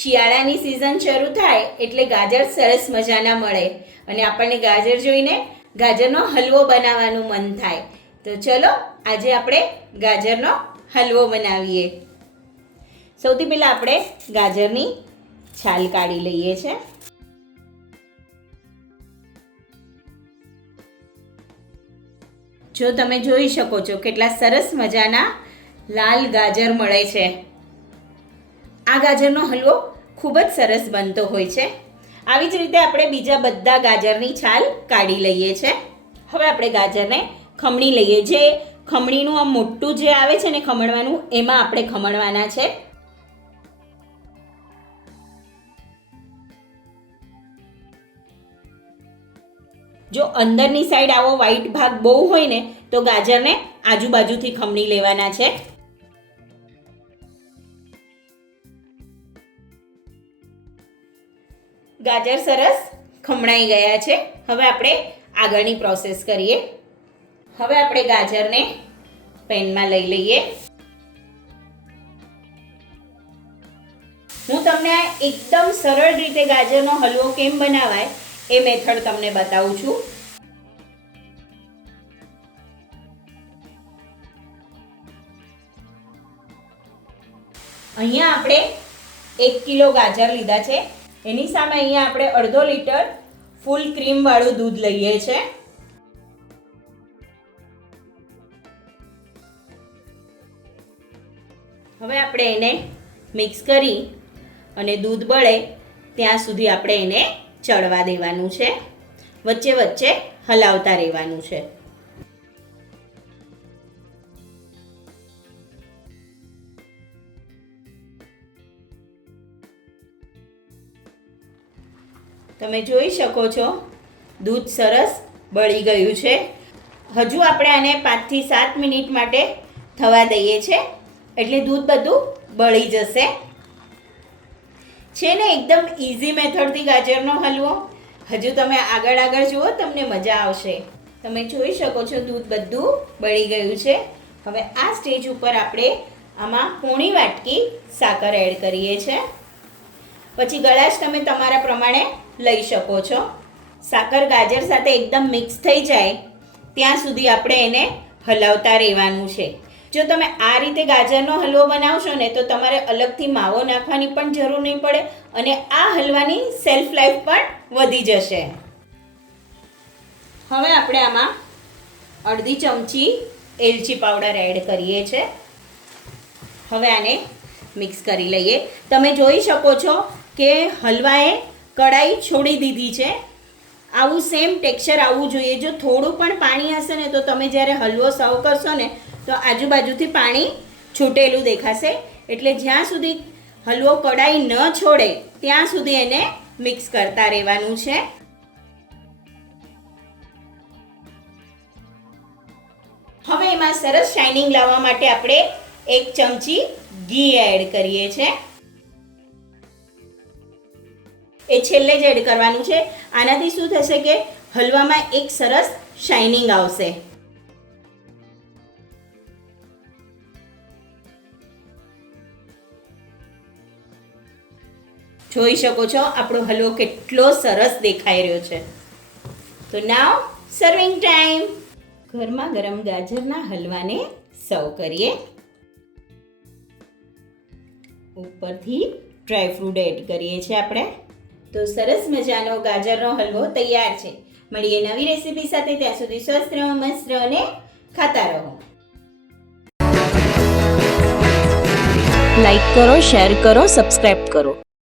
શિયાળાની સિઝન શરૂ થાય એટલે ગાજર સરસ મજાના મળે અને આપણને ગાજર જોઈને ગાજરનો હલવો બનાવવાનું મન થાય. તો ચલો આજે આપણે ગાજરનો હલવો બનાવીએ. સૌથી પહેલાં આપણે ગાજરની છાલ કાઢી લઈએ છે. જો તમે જોઈ શકો છો કેટલા સરસ મજાના લાલ ગાજર મળે છે. આ ગાજરનો હલવો ખૂબ જ સરસ બનતો હોય છે. આવી જ રીતે આપણે બીજા બધા ગાજરની છાલ કાઢી લઈએ છે. હવે આપણે ગાજરને ખમણી લઈએ. જે ખમણીનું આ મોટું જે આવે છે ને ખમણવાનું, એમાં આપણે ખમણવાના છે. જો અંદરની સાઈડ આવો વ્હાઈટ ભાગ બહુ હોય ને તો ગાજરને આજુબાજુથી ખમણી લેવાના છે. ગાજર સરસ ખમણાઈ ગયા છે. હવે આપણે આગળની પ્રોસેસ કરીએ. હવે આપણે ગાજરને પેનમાં લઈ લઈએ. હું તમને એકદમ સરળ રીતે ગાજરનો હલવો કેમ બનાવાય એ મેથડ તમને બતાવું છું. અહીંયા આપણે 1 કિલો ગાજર લીધા છે. એની સામે અહીંયા આપણે અડધો લીટર ફૂલ ક્રીમ વાળું દૂધ લઈએ છે. હવે આપણે એને મિક્સ કરી અને દૂધ બળે ત્યાં સુધી આપણે એને ચડવા દેવાનું છે. વચ્ચે વચ્ચે હલાવતા રહેવાનું છે. તમે જોઈ શકો છો દૂધ સરસ બળી ગયું છે. હજુ આપણે આને 5 થી 7 મિનિટ માટે થવા દઈએ છે, એટલે દૂધ બધું બળી જશે. છે ને એકદમ ઇઝી મેથડથી ગાજરનો હલવો. હજુ તમે આગળ જુઓ, તમને મજા આવશે. તમે જોઈ શકો છો દૂધ બધું બળી ગયું છે. હવે આ સ્ટેજ ઉપર આપણે આમાં પોણી વાટકી સાકર એડ કરીએ છીએ. પછી ગળાશ તમે તમારા પ્રમાણે લઈ શકો છો. સાકર ગાજર સાથે એકદમ મિક્સ થઈ જાય ત્યાં સુધી આપણે એને હલાવતા રહેવાનું છે. જો તમે આ રીતે ગાજરનો હલવો બનાવશો ને તો તમારે અલગથી માવો નાખવાની પણ જરૂર નહીં પડે અને આ હલવાની સેલ્ફ લાઈફ પણ વધી જશે. હવે આપણે આમાં અડધી ચમચી એલચી પાવડર એડ કરીએ છીએ. હવે આને મિક્સ કરી લઈએ. તમે જોઈ શકો છો કે હલવાએ કડાઈ છોડી દીધી છે. આવું સેમ ટેક્સચર આવવું જોઈએ. જો થોડું પણ પાણી હશે ને તો તમે જ્યારે હલવો સર્વ કરશો ને તો આજુબાજુથી પાણી છૂટેલું દેખાશે. એટલે જ્યાં સુધી હલવો કડાઈ ન છોડે ત્યાં સુધી એને મિક્સ કરતા રહેવાનું છે. હવે એમાં સરસ શાઇનિંગ લાવવા માટે આપણે 1 ચમચી ઘી એડ કરીએ છીએ. એ છેલ્લે જ એડ કરવાનું છે. આનાથી શું થશે કે હલવામાં એક સરસ શાઇનિંગ આવશે. જોઈ શકો છો આપણો હલવો કેટલો સરસ દેખાઈ રહ્યો છે. તો નાવ સર્વિંગ ટાઈમ. ગરમા ગરમ ગાજરના હલવાને સર્વ કરીએ. ઉપરથી ડ્રાય ફ્રૂટ એડ કરીએ છીએ આપણે. તો સરસ મજાનો ગાજરનો હલવો તૈયાર છે. મળીએ નવી રેસીપી સાથે. ત્યાં સુધી સ્વસ્થ રહો, મસ્ત રહો અને ખાતા રહો. લાઈક કરો, શેર કરો, સબસ્ક્રાઇબ કરો.